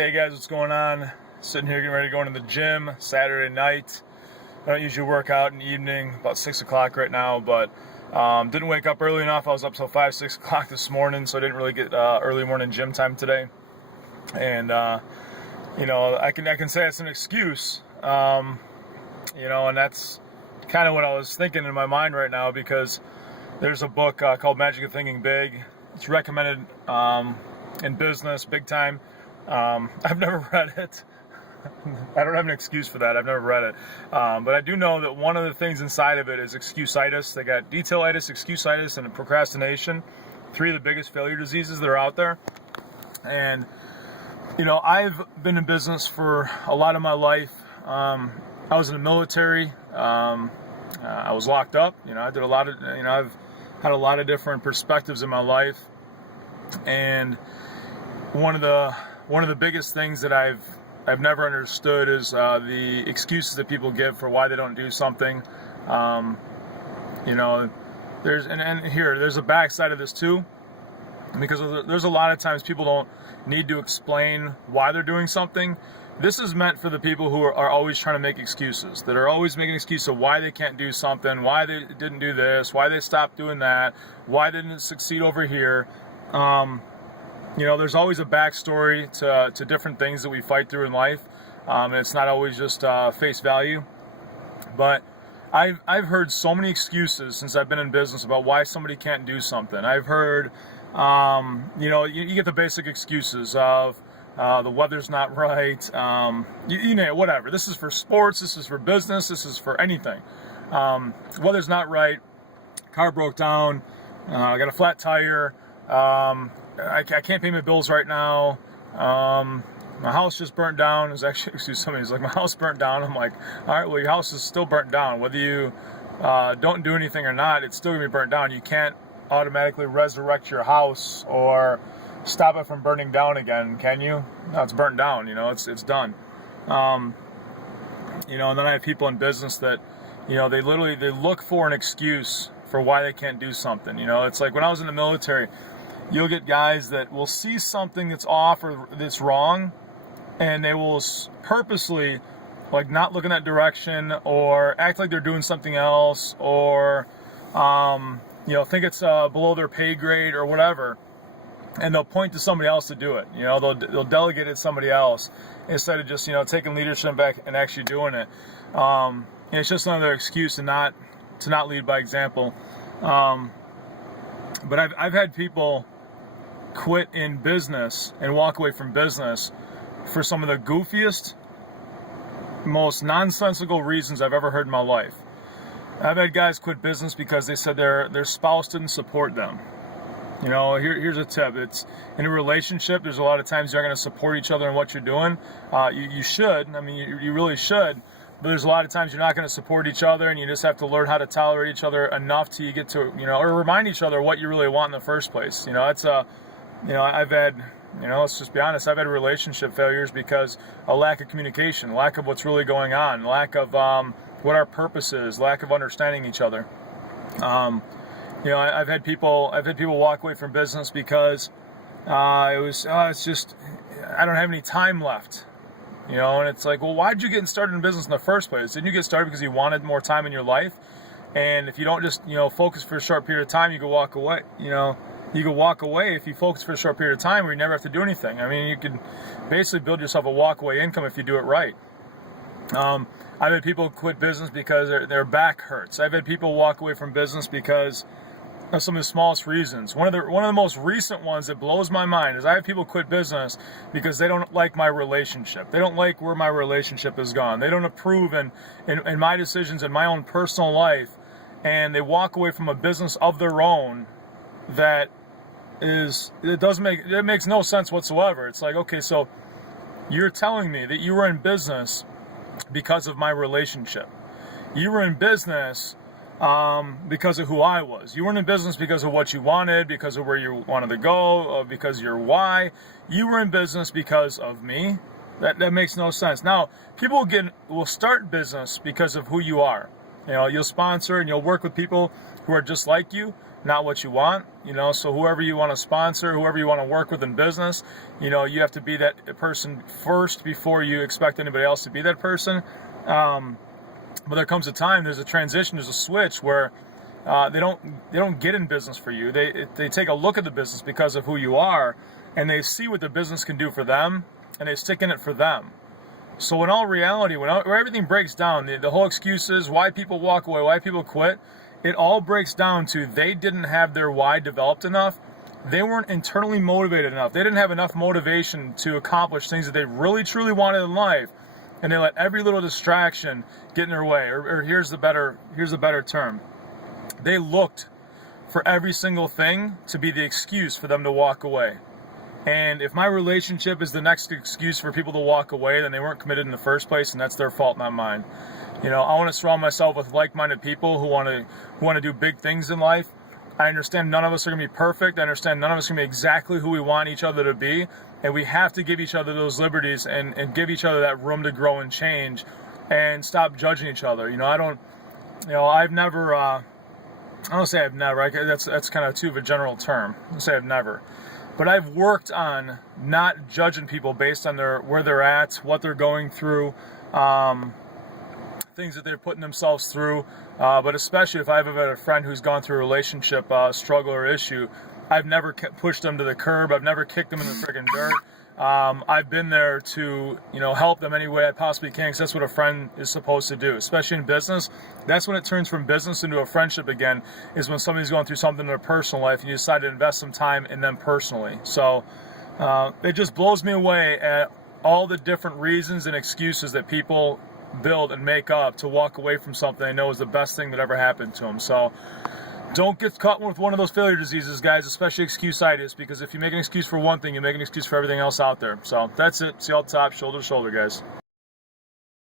Hey guys, what's going on? Sitting here getting ready to go into the gym Saturday night. I don't usually work out in the evening, about 6 o'clock right now, but didn't wake up early enough. I was up till 5, 6 o'clock this morning, so I didn't really get early morning gym time today. And I can say it's an excuse, and that's kind of what I was thinking in my mind right now, because there's a book called Magic of Thinking Big. It's recommended in business big time. I've never read it. I don't have an excuse for that. I've never read it. But I do know that one of the things inside of it is excuse-itis. They got detail-itis, excuse-itis, and procrastination. 3 of the biggest failure diseases that are out there. And, I've been in business for a lot of my life. I was in the military. I was locked up. I did a lot of, I've had a lot of different perspectives in my life. And one of the biggest things that I've never understood is the excuses that people give for why they don't do something. There's a backside of this too, because there's a lot of times people don't need to explain why they're doing something. This is meant for the people who are always trying to make excuses, that are always making excuses of why they can't do something, why they didn't do this, why they stopped doing that, why they didn't succeed over here. There's always a backstory to different things that we fight through in life. It's not always just face value. But I've heard so many excuses since I've been in business about why somebody can't do something. I've heard, you get the basic excuses of the weather's not right, whatever. This is for sports, this is for business, this is for anything. Weather's not right, car broke down, I got a flat tire, I can't pay my bills right now. My house just burnt down. It was actually, somebody's like, my house burnt down. I'm like, all right, well, your house is still burnt down. Whether you don't do anything or not, it's still gonna be burnt down. You can't automatically resurrect your house or stop it from burning down again, can you? No, it's burnt down. It's done. And then I have people in business that, they look for an excuse for why they can't do something. It's like when I was in the military. You'll get guys that will see something that's off or that's wrong, and they will purposely, not look in that direction or act like they're doing something else, or, think it's below their pay grade or whatever, and they'll point to somebody else to do it. They'll delegate it to somebody else instead of just, taking leadership back and actually doing it. It's just another excuse to not lead by example. But I've had people quit in business and walk away from business for some of the goofiest, most nonsensical reasons I've ever heard in my life. I've had guys quit business because they said their spouse didn't support them. Here's a tip. It's in a relationship, there's a lot of times you're going to support each other in what you're doing. You should. You really should. But there's a lot of times you're not going to support each other, and you just have to learn how to tolerate each other enough till you get to, or remind each other what you really want in the first place. I've had, let's just be honest, I've had relationship failures because a lack of communication, lack of what's really going on, lack of what our purpose is, lack of understanding each other. I've had people walk away from business because it's just, I don't have any time left. And it's like, well, why did you get started in business in the first place? Didn't you get started because you wanted more time in your life? And if you don't just, focus for a short period of time, you can walk away. You can walk away if you focus for a short period of time where you never have to do anything. You can basically build yourself a walk-away income if you do it right. I've had people quit business because their back hurts. I've had people walk away from business because of some of the smallest reasons. One of the most recent ones that blows my mind is I have people quit business because they don't like my relationship. They don't like where my relationship has gone. They don't approve in my decisions in my own personal life, and they walk away from a business of their own it makes no sense whatsoever. It's like, okay, so you're telling me that you were in business because of my relationship. You were in business because of who I was. You weren't in business because of what you wanted, because of where you wanted to go, because of your why. You were in business because of me. That makes no sense. Now, people will start business because of who you are. You'll sponsor and you'll work with people who are just like you. not what you want. So whoever you want to sponsor, whoever you want to work with in business, you have to be that person first before you expect anybody else to be that person. But there comes a time, there's a transition, there's a switch where they don't get in business for you. They take a look at the business because of who you are, and they see what the business can do for them, and they stick in it for them. So in all reality, when everything breaks down, the whole excuses, why people walk away, why people quit, it all breaks down to they didn't have their why developed enough. They weren't internally motivated enough. They didn't have enough motivation to accomplish things that they really truly wanted in life, and they let every little distraction get in their way. Or here's the better term. They looked for every single thing to be the excuse for them to walk away. And if my relationship is the next excuse for people to walk away, then they weren't committed in the first place, and that's their fault, not mine. I want to surround myself with like-minded people who want to do big things in life. I understand none of us are going to be perfect. I understand none of us are going to be exactly who we want each other to be, and we have to give each other those liberties and give each other that room to grow and change, and stop judging each other. I've never. I don't say I've never. That's kind of too of a general term. I'll say I've never. But I've worked on not judging people based on where they're at, what they're going through, things that they're putting themselves through. But especially if I've ever had a friend who's gone through a relationship struggle or issue, I've never pushed them to the curb. I've never kicked them in the freaking dirt. I've been there to, help them any way I possibly can, because that's what a friend is supposed to do, especially in business. That's when it turns from business into a friendship again, is when somebody's going through something in their personal life and you decide to invest some time in them personally. So it just blows me away at all the different reasons and excuses that people build and make up to walk away from something they know is the best thing that ever happened to them. So don't get caught with one of those failure diseases, guys, especially excuse-itis, because if you make an excuse for one thing, you make an excuse for everything else out there. So that's it. See you all top, shoulder to shoulder, guys.